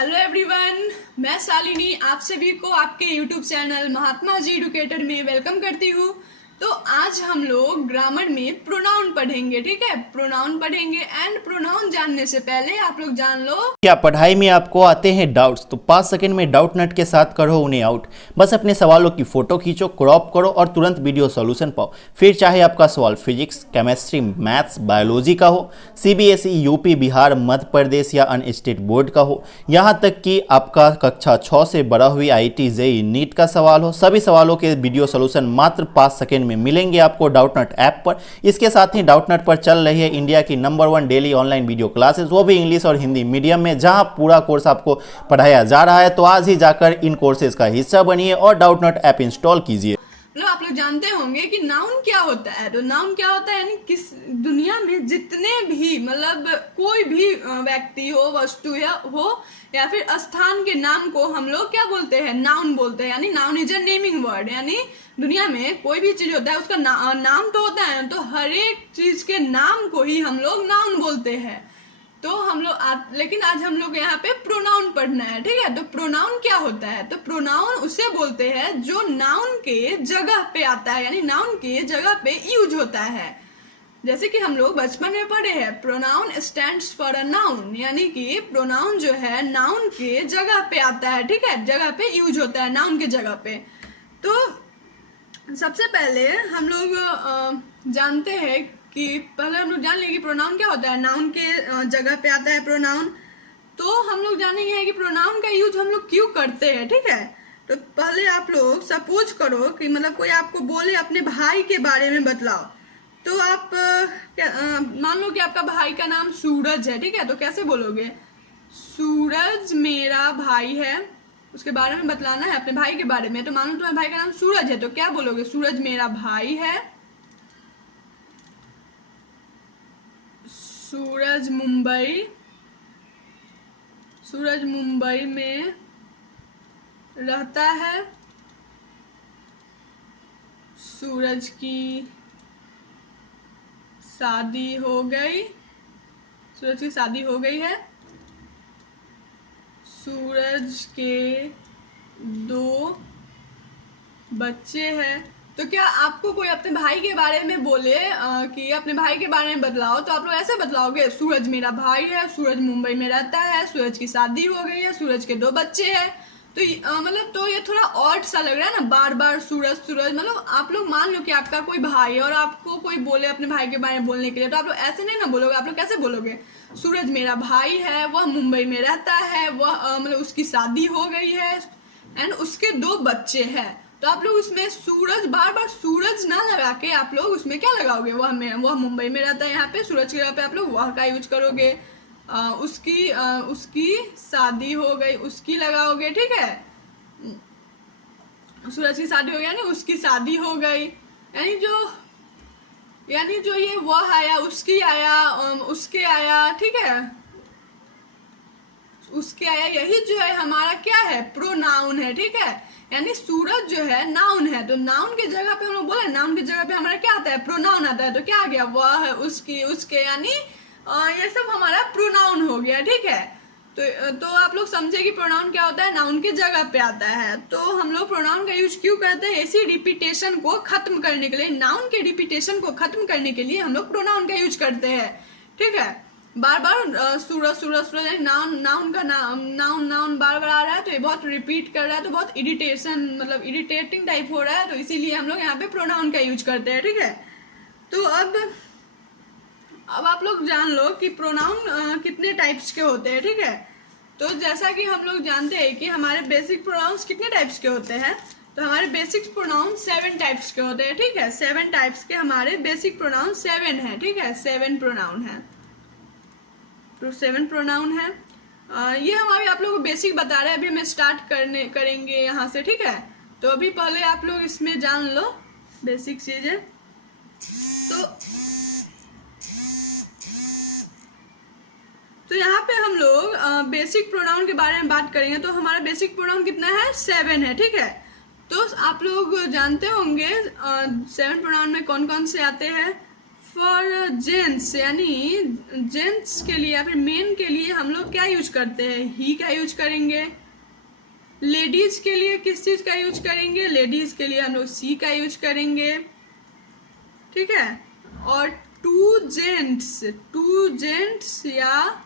Hello everyone, मैं शालिनी आप सभी को आपके YouTube channel Mahatma ji educator में वेलकम करती हूँ। तो आज हम लोग ग्रामर में प्रोनाउन पढ़ेंगे। ठीक है, प्रोनाउन पढ़ेंगे एंड प्रोनाउन जानने से पहले आप लोग जान लो क्या पढ़ाई में आपको आते हैं डाउट्स, तो 5 सेकंड में डाउट नट के साथ करो उन्हें आउट। बस अपने सवालों की फोटो खींचो, क्रॉप करो और तुरंत वीडियो सॉल्यूशन पाओ। फिर चाहे आपका सवाल फिजिक्स, केमिस्ट्री, मैथ्स, बायोलॉजी का हो, सीबीएसई, यूपी, बिहार, मध्य प्रदेश या अन्य स्टेट बोर्ड का हो, यहाँ तक कि आपका कक्षा 6 से बड़ा हुई आईटी, जेईई, नीट का सवाल हो, सभी सवालों के वीडियो सॉल्यूशन मात्र 5 सेकंड में मिलेंगे आपको डाउट नट ऐप पर। इसके साथ ही डाउट नट पर चल रही है इंडिया की number 1 daily online video classes, वो भी इंग्लिश और हिंदी मीडियम में, जहां पूरा कोर्स आपको पढ़ाया जा रहा है। तो आज ही जाकर इन कोर्सेज का हिस्सा बनिए और डाउट नट ऐप इंस्टॉल कीजिए। मतलब आप लोग जानते होंगे कि नाउन क्या होता है। तो नाउन क्या होता है यानी किस दुनिया में जितने भी मतलब कोई भी व्यक्ति हो, वस्तु या फिर स्थान के नाम को हम लोग क्या बोलते हैं, नाउन बोलते हैं। यानी noun is a naming word. यानी दुनिया में कोई भी चीज होता है उसका नाम तो होता है, तो हर एक चीज के नाम को ही हम लोग नाउन बोलते हैं। तो हम लोग लेकिन आज हम लोग यहाँ पे प्रोनाउन पढ़ना है। ठीक है, तो प्रोनाउन क्या होता है? तो प्रोनाउन उसे बोलते हैं जो नाउन के जगह पे आता है, यानी नाउन के जगह पे यूज होता है। जैसे कि हम लोग बचपन में पढ़े हैं, pronoun stands for a noun, यानी कि प्रोनाउन जो है नाउन के जगह पे आता है। ठीक है, जगह पे यूज होता है, नाउन के जगह पे। तो सबसे पहले हम लोग जानते हैं कि पहले हम लोग जान लेंगे कि प्रोनाउन क्या होता है। नाउन के जगह पे आता है प्रोनाउन। तो हम लोग जानेंगे कि प्रोनाउन का यूज हम लोग क्यों करते हैं। ठीक है, तो पहले आप लोग सपोज करो कि मतलब कोई आपको बोले अपने भाई के बारे में बतलाओ, तो आप मान लो कि आपका भाई का नाम सूरज है। ठीक है, तो कैसे बोलोगे? सूरज मेरा भाई है, उसके बारे में बतलाना है अपने भाई के बारे में। तो मान लो तुम्हारे भाई का नाम सूरज है, तो क्या बोलोगे? सूरज मेरा भाई है, सूरज मुंबई में रहता है, सूरज की शादी हो गई है, सूरज के 2 बच्चे हैं। तो क्या आपको कोई अपने भाई के बारे में बोले कि अपने भाई के बारे में बतलाओ, तो आप लोग ऐसे बतलाओगे? सूरज मेरा भाई है, सूरज मुंबई में रहता है, सूरज की शादी हो गई है, सूरज के 2 बच्चे हैं। तो मतलब तो ये थोड़ा ऑड सा लग रहा है ना, बार बार सूरज। मतलब आप लोग मान लो कि आपका कोई भाई है और आपको कोई बोले अपने भाई के बारे में बोलने के लिए, तो आप लोग ऐसे नहीं ना बोलोगे। आप लोग कैसे बोलोगे? सूरज मेरा भाई है, वह मुंबई में रहता है, वह मतलब उसकी शादी हो गई है एंड उसके 2 बच्चे हैं। तो आप लोग उसमें सूरज, बार बार सूरज ना लगा के आप लोग उसमें क्या लगाओगे? वह मुंबई में रहता है, यहाँ पे सूरज की जगह पे आप लोग वह का यूज करोगे। उसकी शादी हो गई, उसकी लगाओगे। ठीक है, सूरज की शादी हो गई यानी उसकी शादी हो गई, यानी जो ये वह आया, उसकी आया, उसके आया। ठीक है, उसके आया, यही जो है हमारा क्या है? प्रोनाउन है। ठीक है, यानी सूरज जो है नाउन है, तो नाउन के जगह पे हम लोग बोले, नाउन के जगह पे हमारा क्या आता है? प्रोनाउन आता है। तो क्या आ गया? वह, उसकी, उसके, यानी ये सब हमारा प्रोनाउन हो गया। ठीक है, तो आप लोग समझे कि प्रोनाउन क्या होता है? नाउन के जगह पे आता है। तो हम लोग प्रोनाउन का यूज क्यों करते हैं? इसी रिपीटेशन को खत्म करने के लिए, नाउन के रिपीटेशन को खत्म करने के लिए हम लोग प्रोनाउन का यूज करते हैं। ठीक है, बार बार सूरज नाउन का नाउन बार बार आ रहा है, तो ये बहुत रिपीट कर रहा है, तो बहुत इरिटेटिंग टाइप हो रहा है, तो इसीलिए हम लोग यहाँ पे प्रोनाउन का यूज करते हैं। ठीक है, तो अब आप लोग जान लो कि प्रोनाउन कितने टाइप्स के होते हैं। ठीक है, तो जैसा कि हम लोग जानते हैं कि हमारे बेसिक प्रोनाउंस कितने टाइप्स के होते हैं, तो हमारे बेसिक प्रोनाउन 7 टाइप्स के होते हैं। ठीक है, 7 टाइप्स के हमारे बेसिक प्रोनाउन 7 है। ठीक है, 7 प्रोनाउन है, तो 7 प्रोनाउन है। ये हम अभी आप लोगों को बेसिक बता रहे हैं, अभी हमें स्टार्ट करेंगे यहाँ से। ठीक है, तो अभी पहले आप लोग इसमें जान लो बेसिक चीजें। तो यहाँ पे हम लोग बेसिक प्रोनाउन के बारे में बात करेंगे। तो हमारा बेसिक प्रोनाउन कितना है? 7 है। ठीक है, तो आप लोग जानते होंगे 7 प्रोनाउन में कौन कौन से आते हैं। फॉर जेंट्स यानी जेंट्स के लिए या फिर मेन के लिए हम लोग क्या यूज करते हैं, ही का यूज करेंगे। लेडीज के लिए किस चीज का यूज करेंगे, लेडीज के लिए हम लोग सी का यूज करेंगे, ठीक है। और टू जेंट्स या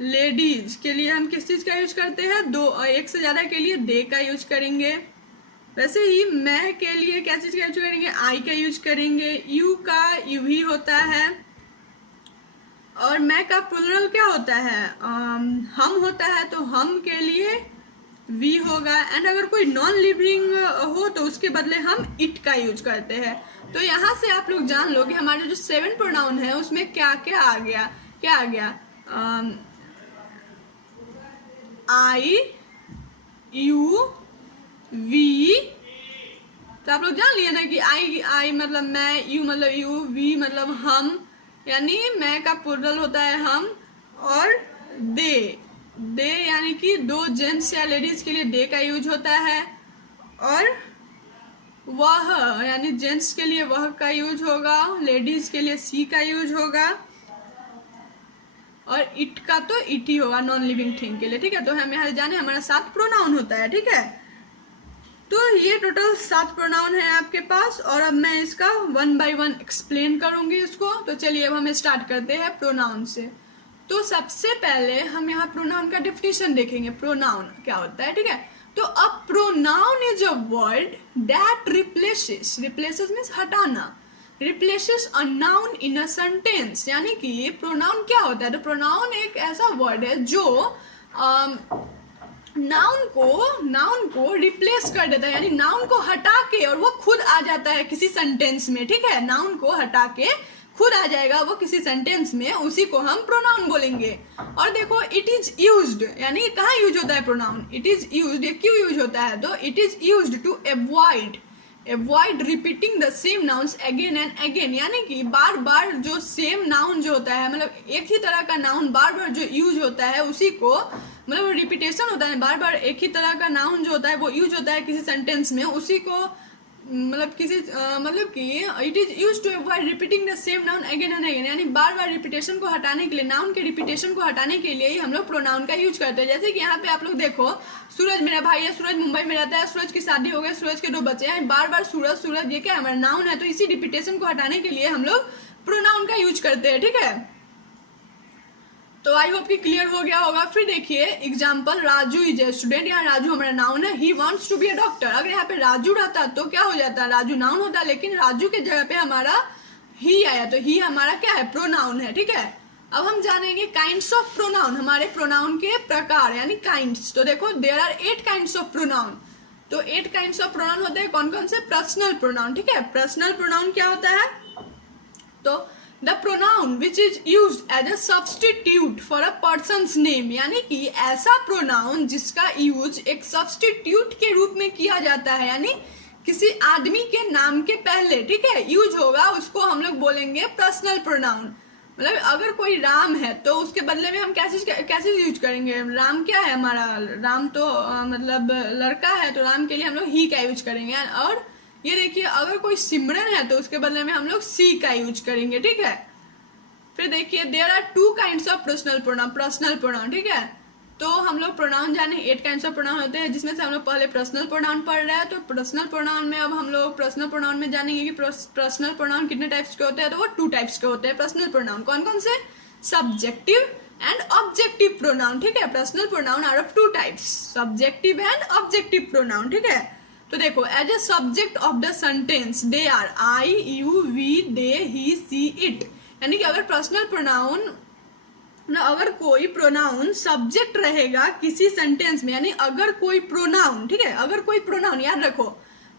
लेडीज के लिए हम किस चीज का यूज करते हैं, दो एक से ज्यादा के लिए दे का यूज करेंगे। वैसे ही मैं के लिए क्या चीज का यूज करेंगे, आई का यूज करेंगे। यू का यू ही होता है। और मैं का प्लूरल क्या होता है, हम होता है, तो हम के लिए वी होगा। एंड अगर कोई नॉन लिविंग हो तो उसके बदले हम इट का यूज करते हैं। तो यहाँ से आप लोग जान लो कि हमारे जो 7 प्रोनाउन है उसमें क्या क्या आ गया, आई, यू, वी। तो आप लोग जान लिए ना कि आई मतलब मैं, यू मतलब यू, वी मतलब हम, यानी मैं का प्लूरल होता है हम। और दे यानी कि दो जेंट्स या लेडीज के लिए दे का यूज होता है। और वह यानी जेंट्स के लिए वह का यूज होगा, लेडीज के लिए सी का यूज होगा। और इट का तो इट ही होगा नॉन लिविंग थिंग के लिए, ठीक है। तो हम यहाँ जाने हमारा 7 प्रोनाउन होता है, ठीक है। तो ये टोटल 7 प्रोनाउन है आपके पास। और अब मैं इसका 1 by 1 एक्सप्लेन करूंगी इसको। तो चलिए अब हम स्टार्ट करते हैं प्रोनाउन से। तो सबसे पहले हम यहाँ प्रोनाउन का डेफिनेशन देखेंगे, प्रोनाउन क्या होता है, ठीक है। तो a pronoun is a word that replaces means हटाना, replaces a noun in a sentence. यानी कि प्रोनाउन क्या होता है, तो प्रोनाउन एक ऐसा वर्ड है जो नाउन को रिप्लेस कर देता है, यानी नाउन को हटा के और वो खुद आ जाता है किसी सेंटेंस में, ठीक है। नाउन को हटा के खुद आ जाएगा वो किसी सेंटेंस में, उसी को हम प्रोनाउन बोलेंगे। और देखो इट इज यूज्ड, यानी कहाँ यूज होता है प्रोनाउन, इट इज यूज्ड, क्यों यूज होता है, तो it is used to avoid repeating the same nouns again and again. यानी कि बार बार जो सेम नाउन जो होता है, मतलब एक ही तरह का नाउन बार बार जो यूज होता है उसी को, मतलब रिपीटेशन होता है, बार बार एक ही तरह का नाउन जो होता है वो यूज होता है किसी सेंटेंस में, उसी को मतलब कि it is use to avoid repeating the same noun again and again. यानी बार बार रिपीटेशन को हटाने के लिए, नाउन के रिपीटेशन को हटाने के लिए ही हम लोग प्रोनाउन का यूज करते हैं। जैसे कि यहाँ पे आप लोग देखो, सूरज मेरा भाई है, सूरज मुंबई में रहता है, सूरज की शादी हो गई, सूरज के 2 बच्चे हैं, बार बार सूरज ये क्या हमारा नाउन है, तो इसी रिपीटेशन को हटाने के लिए हम लोग प्रोनाउन का यूज करते हैं, ठीक है। तो आई होप कि क्लियर हो गया होगा। फिर देखिए example, Raju is a student. यहाँ राजू हमारा नाउन है, he wants to be a doctor. अगर यहाँ पे राजू रहता तो क्या हो जाता, राजू नाउन होता, लेकिन राजू के जगह पे हमारा ही आया, तो ही हमारा क्या है, प्रोनाउन है, ठीक है। अब हम जानेंगे काइंड्स ऑफ प्रोनाउन, हमारे प्रोनाउन के प्रकार यानी काइंड्स। तो देखो there are 8 kinds of pronoun. तो 8 काइंड्स ऑफ प्रोनाउन होते हैं, कौन कौन से, पर्सनल प्रोनाउन, ठीक है। पर्सनल प्रोनाउन क्या होता है, तो the pronoun which is use as a substitute for a person's name. यानी कि ऐसा प्रोनाउन जिसका यूज एक सब्सटीट्यूट के रूप में किया जाता है, यानी किसी आदमी के नाम के पहले, ठीक है, यूज होगा, उसको हम लोग बोलेंगे पर्सनल प्रोनाउन। मतलब अगर कोई राम है तो उसके बदले में हम क्या चीज यूज करेंगे, राम क्या है हमारा, राम तो मतलब लड़का है, तो राम के लिए हम लोग ही का यूज करेंगे। और ये देखिए अगर कोई सिमरन है तो उसके बदले में हम लोग सी का यूज करेंगे, ठीक है। फिर देखिए there are 2 kinds of personal pronoun, ठीक है। तो हम लोग प्रोनाउन जाने 8 काइंड्स ऑफ प्रोनाउन होते हैं, जिसमें से हम लोग पहले पर्सनल प्रोनाउन पढ़ रहे हैं। तो पर्सनल प्रोनाउन में अब हम लोग पर्सनल प्रोनाउन में जानेंगे कि पर्सनल प्रोनाउन कितने टाइप्स के होते हैं। तो वो 2 टाइप्स के होते हैं पर्सनल प्रोनाउन। कौन कौन से, सब्जेक्टिव एंड ऑब्जेक्टिव प्रोनाउन, ठीक है। Personal pronoun are of 2 types, subjective and objective pronoun, ठीक है। तो देखो as a subject of the sentence they are I, you, we, they, he, she, it. यानी कि अगर पर्सनल प्रोनाउन, अगर कोई प्रोनाउन सब्जेक्ट रहेगा किसी सेंटेंस में, यानी अगर कोई प्रोनाउन, ठीक है, अगर कोई प्रोनाउन, याद रखो,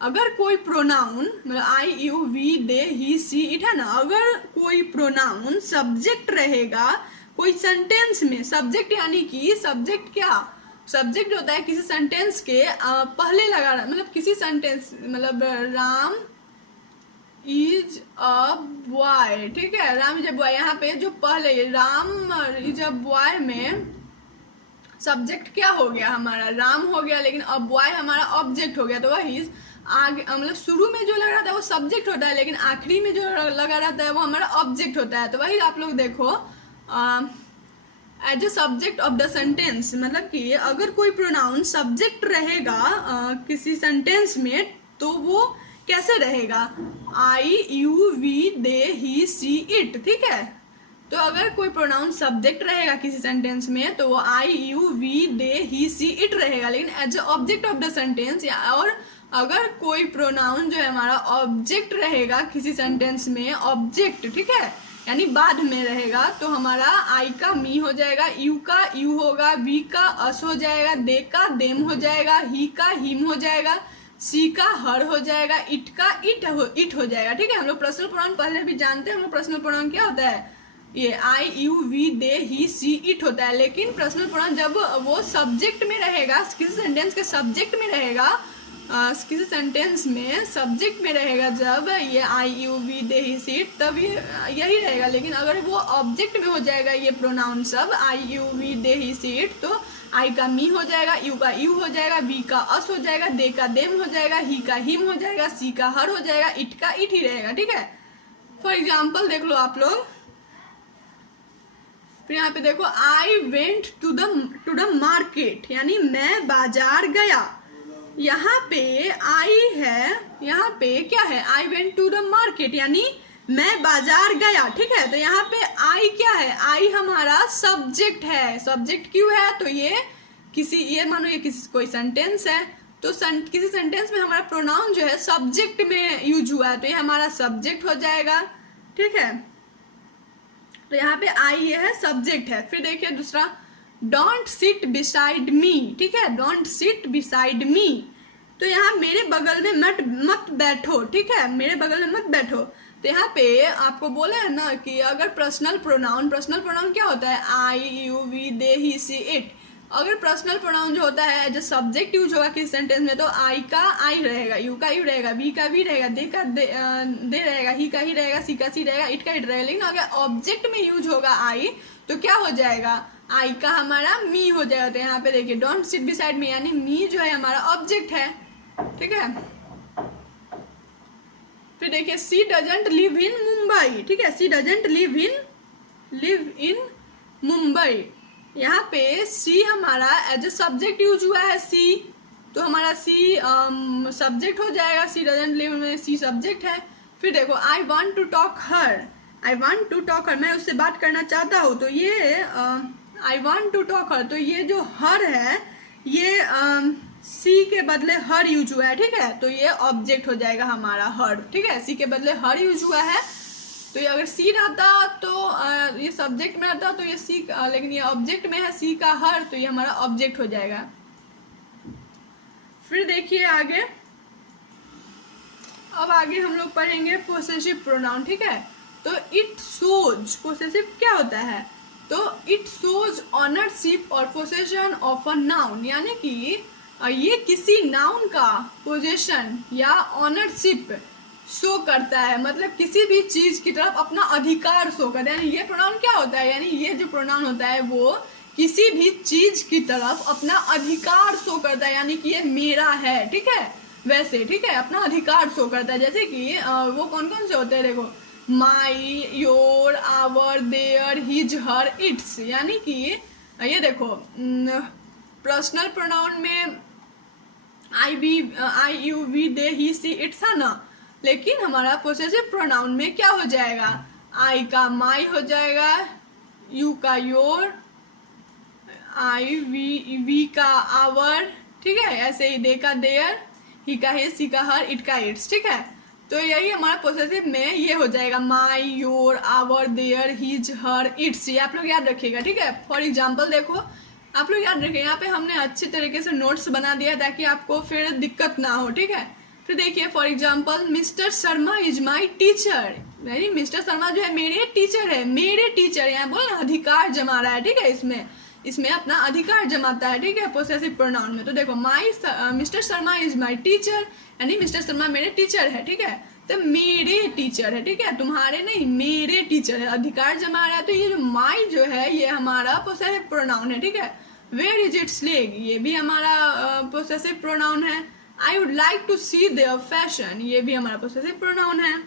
अगर कोई प्रोनाउन मतलब I, you, we, they, he, she, it है ना, अगर कोई प्रोनाउन सब्जेक्ट रहेगा कोई सेंटेंस में, सब्जेक्ट यानी कि सब्जेक्ट क्या, सब्जेक्ट होता है किसी सेंटेंस के पहले लगा, मतलब किसी सेंटेंस, मतलब राम इज अ बॉय, ठीक है, राम इज अ बॉय। यहाँ पे जो पहले राम इज अ बॉय में सब्जेक्ट क्या हो गया हमारा, राम हो गया, लेकिन अब बॉय हमारा ऑब्जेक्ट हो गया, तो वह इज आगे मतलब शुरू में जो लगा रहता है वो सब्जेक्ट होता है, लेकिन आखिरी में जो लगा रहता है वो हमारा ऑब्जेक्ट होता है। तो वही आप लोग देखो as a subject of the sentence, मतलब कि अगर कोई प्रोनाउन सब्जेक्ट रहेगा किसी सेंटेंस में तो वो कैसे रहेगा, I you we they he she it, ठीक है। तो अगर कोई प्रोनाउन सब्जेक्ट रहेगा किसी सेंटेंस में तो वो I you we they he she it रहेगा, लेकिन as a object of the sentence और अगर कोई प्रोनाउन जो है हमारा ऑब्जेक्ट रहेगा किसी सेंटेंस में, ऑब्जेक्ट, ठीक है, यानी बाद में रहेगा, तो हमारा आई का मी हो जाएगा, यू का यू होगा, वी का अस हो जाएगा, दे का देम हो जाएगा, ही का हिम हो जाएगा, सी का हर हो जाएगा, इट का इट हो जाएगा, ठीक है। हम लोग पर्सनल प्रोनाउन पहले भी जानते हैं, हम लोग पर्सनल प्रोनाउन क्या होता है, ये I you we they he she it होता है। लेकिन पर्सनल प्रोनाउन जब वो सब्जेक्ट में रहेगा, किसी सेंटेंस के सब्जेक्ट में रहेगा, किसी सेंटेंस में सब्जेक्ट में रहेगा जब ये I you we they he she it, तब ये यही रहेगा। लेकिन अगर वो ऑब्जेक्ट में हो जाएगा ये प्रोनाउन सब I you we they he she it, तो आई का मी हो जाएगा, यू का यू हो जाएगा, वी का अस हो जाएगा, दे का देम हो जाएगा, ही का हिम हो जाएगा, सी का हर हो जाएगा, इट का इट ही रहेगा, ठीक है। फॉर एग्जाम्पल देख लो आप लोग, फिर यहाँ पे देखो I went to the market, यानी मैं बाजार गया। यहाँ पे आई है, यहाँ पे क्या है, I went to the market यानी मैं बाजार गया, ठीक है। तो यहाँ पे आई क्या है, आई हमारा सब्जेक्ट है। सब्जेक्ट क्यों है, तो ये मानो ये किसी कोई सेंटेंस है, तो किसी सेंटेंस में हमारा प्रोनाउन जो है सब्जेक्ट में यूज हुआ है, तो ये हमारा सब्जेक्ट हो जाएगा, ठीक है। तो यहाँ पे आई ये है, सब्जेक्ट है। फिर देखिए दूसरा, डोंट सिट बिसाइड मी, ठीक है, डोंट सिट बिसाइड मी, तो यहाँ मेरे बगल में मत बैठो, ठीक है, मेरे बगल में मत बैठो। तो यहाँ पे आपको बोले है ना कि अगर पर्सनल प्रोनाउन क्या होता है, I you we they he she it, अगर पर्सनल प्रोनाउन जो होता है जो सब्जेक्ट यूज होगा किसी सेंटेंस में, तो आई का आई रहेगा, यू का यू रहेगा, वी का वी रहेगा, दे का दे रहेगा, ही का ही रहेगा, सी का सी रहेगा, इट का इट रहेगा। लेकिन अगर ऑब्जेक्ट में यूज होगा आई, तो क्या हो जाएगा, आई का हमारा मी हो जाएगा। तो यहाँ पे देखिए डोंट सिट बिसाइड मी, यानी मी जो है हमारा ऑब्जेक्ट है, ठीक है। फिर देखिए सी डजंट लिव इन मुंबई, ठीक है, सी डजंट लिव इन मुंबई, यहाँ पे सी हमारा एज ए सब्जेक्ट यूज हुआ है, सी, तो हमारा सी सब्जेक्ट हो जाएगा, सी डजंट लिव में सी सब्जेक्ट है। फिर देखो I want to talk her, I want to talk her, मैं उससे बात करना चाहता हूँ, तो ये I want to talk her, तो ये जो हर है ये सी के बदले हर यूज हुआ है, ठीक है, तो ये ऑब्जेक्ट हो जाएगा हमारा हर, ठीक है, सी के बदले हर यूज हुआ है। तो ये अगर सी रहता तो ये सब्जेक्ट में रहता तो ये सी, लेकिन ये ऑब्जेक्ट में है सी का हर, तो ये हमारा ऑब्जेक्ट हो जाएगा। फिर देखिए आगे, अब आगे हम लोग पढ़ेंगे पोसेसिव प्रोनाउन, ठीक है। तो इट शोज, पोसेसिव क्या होता है, तो इट शोज ऑनरशिप और पोसेशन ऑफ अ नाउन, यानी कि ये किसी नाउन का पोजेशन या ऑनरशिप शो करता है, मतलब किसी भी चीज की तरफ अपना अधिकार शो करता है। यानी ये प्रोनाउन क्या होता है, यानी ये जो प्रोनाउन होता है वो किसी भी चीज की तरफ अपना अधिकार शो करता है, यानी कि ये मेरा है, ठीक है, वैसे, ठीक है, अपना अधिकार शो करता है। जैसे कि वो कौन कौन से होते हैं, देखो my, your, our, their, his, her, its, यानी कि ये देखो पर्सनल प्रोनाउन में I you we they he she it था ना, लेकिन हमारा पोसेसिव प्रोनाउन में क्या हो जाएगा, आई का माई हो जाएगा, यू का योर, आई वी का आवर, ठीक है, ऐसे ही दे का देयर, ही का हिज, सी का हर, इट का इट्स, ठीक है। तो यही हमारा पोसेसिव में ये हो जाएगा my, your, our, their, his, her, its, ये आप लोग याद रखिएगा, ठीक है। फॉर एग्जाम्पल देखो आप लोग याद रखिए, यहाँ पे हमने अच्छे तरीके से नोट्स बना दिया ताकि आपको फिर दिक्कत ना हो, ठीक है। फिर देखिए for example mister Sharma is my teacher, यानी मिस्टर शर्मा जो है मेरे टीचर है, मेरे टीचर, यहाँ बोल ना अधिकार जमा रहा है, ठीक है, इसमें अपना अधिकार जमाता है, ठीक है, पोसेसिव प्रोनाउन में। तो देखो mister Sharma is my teacher, यानी मिस्टर शर्मा मेरे टीचर है, ठीक है, तो मेरे टीचर है, ठीक है, तुम्हारे नहीं, मेरे टीचर है, अधिकार जमा रहा है। तो ये जो माई जो है ये हमारा पोसेसिव प्रोनाउन है, ठीक है। वेयर इज इट्स लेग, ये भी हमारा पोसेसिव प्रोनाउन है। I would like to see their fashion, ये भी हमारा पोसेसिव प्रोनाउन है,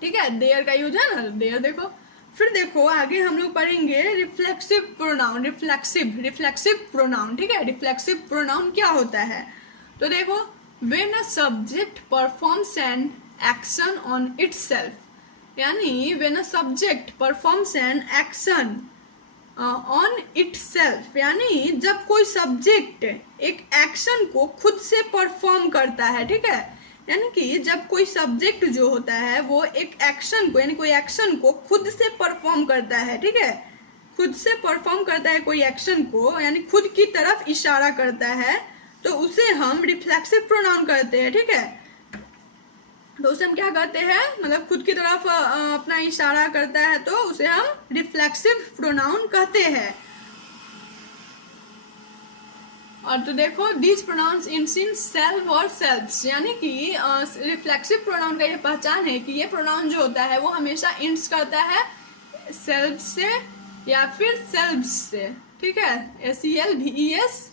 ठीक है। देयर का यूज है ना, देयर। देखो फिर देखो आगे हम लोग पढ़ेंगे रिफ्लेक्सिव प्रोनाउन, रिफ्लेक्सिव प्रोनाउन, ठीक है। रिफ्लेक्सिव प्रोनाउन क्या होता है, तो देखो when a subject performs an action on itself, यानी when a subject performs an action on itself, यानी जब कोई सब्जेक्ट एक एक्शन को खुद से परफॉर्म करता है, ठीक है। यानी कि जब कोई सब्जेक्ट जो होता है वो एक एक्शन को, यानी कोई एक्शन को खुद से परफॉर्म करता है, ठीक है, खुद से परफॉर्म करता है कोई एक्शन को, यानी खुद की तरफ इशारा करता है, तो उसे हम रिफ्लेक्सिव प्रोनाउन कहते हैं, ठीक है। तो उसे हम क्या कहते हैं, मतलब खुद की तरफ अपना इशारा करता है तो उसे हम रिफ्लेक्सिव प्रोनाउन कहते हैं। और तो देखो दीज प्रोनाउंस इन सेल्फ और सेल्फ्स, यानी कि रिफ्लेक्सिव प्रोनाउन का ये पहचान है कि ये प्रोनाउन जो होता है वो हमेशा इंड्स करता है सेल्फ से या फिर सेल्फ्स से, ठीक है, SELVES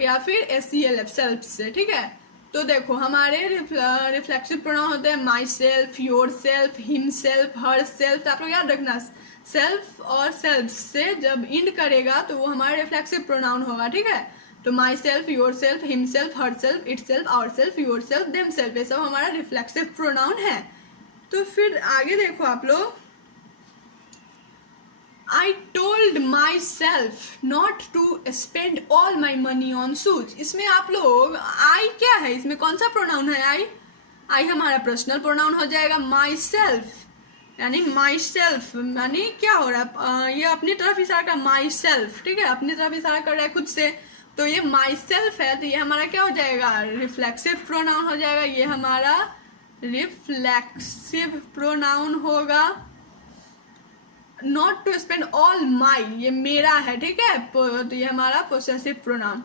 या फिर SELF, सेल्फ से, ठीक है। तो देखो हमारे रिफ्लेक्सिव प्रोनाउन होते हैं my self, yourself, himself, her self. आप लोग याद रखना सेल्फ और सेल्फ से जब इंड करेगा तो वो हमारा रिफ्लेक्सिव प्रोनाउन होगा, ठीक है। तो myself, yourself, himself, herself, itself, ourself, yourself, themself, ये सब हमारा रिफ्लेक्सिव प्रोनाउन है। तो फिर आगे देखो आप लोग, I told myself not to spend all my money on shoes। इसमें आप लोग I क्या है, इसमें कौन सा प्रोनाउन है, I हमारा पर्सनल प्रोनाउन हो जाएगा। माई सेल्फ यानी माई सेल्फ यानी क्या हो रहा है, ये अपनी तरफ इशारा कर, माई सेल्फ, ठीक है, अपनी तरफ इशारा कर रहा है खुद से, तो ये माई सेल्फ है, तो ये हमारा क्या हो जाएगा, रिफ्लेक्सिव प्रोनाउन हो जाएगा, ये हमारा रिफ्लेक्सिव प्रोनाउन होगा। Not to spend all my, ये मेरा है, ठीक है, तो ये हमारा पोसेसिव प्रोनाउन,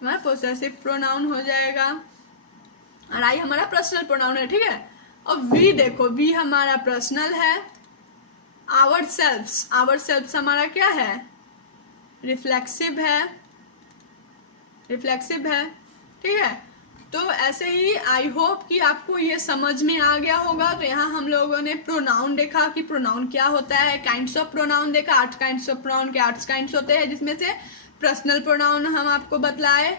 हमारा पोसेसिव प्रोनाउन हो जाएगा। और आई हमारा पर्सनल प्रोनाउन है, ठीक है। और वी देखो, वी हमारा पर्सनल है। आवर सेल्फ्स हमारा क्या है, रिफ्लेक्सिव है, ठीक है। तो ऐसे ही आई होप कि आपको ये समझ में आ गया होगा। तो यहाँ हम लोगों ने प्रोनाउन देखा कि प्रोनाउन क्या होता है, काइंड्स ऑफ प्रोनाउन देखा, 8 काइंड्स ऑफ प्रोनाउन के 8 काइंड्स होते हैं, जिसमें से पर्सनल प्रोनाउन हम आपको बतलाए,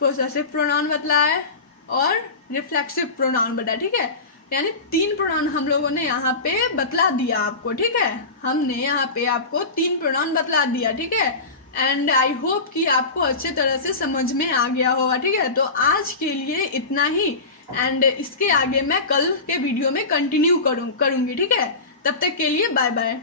पोसेसिव प्रोनाउन बतलाए और रिफ्लेक्सिव प्रोनाउन बताया, ठीक है। यानी 3 प्रोनाउन हम लोगों ने यहाँ पे बतला दिया आपको, ठीक है, हमने यहाँ पे आपको 3 प्रोनाउन बतला दिया, ठीक है। एंड आई होप कि आपको अच्छे तरह से समझ में आ गया होगा, ठीक है। तो आज के लिए इतना ही, एंड इसके आगे मैं कल के वीडियो में कंटिन्यू करूँगी, ठीक है। तब तक के लिए बाय बाय।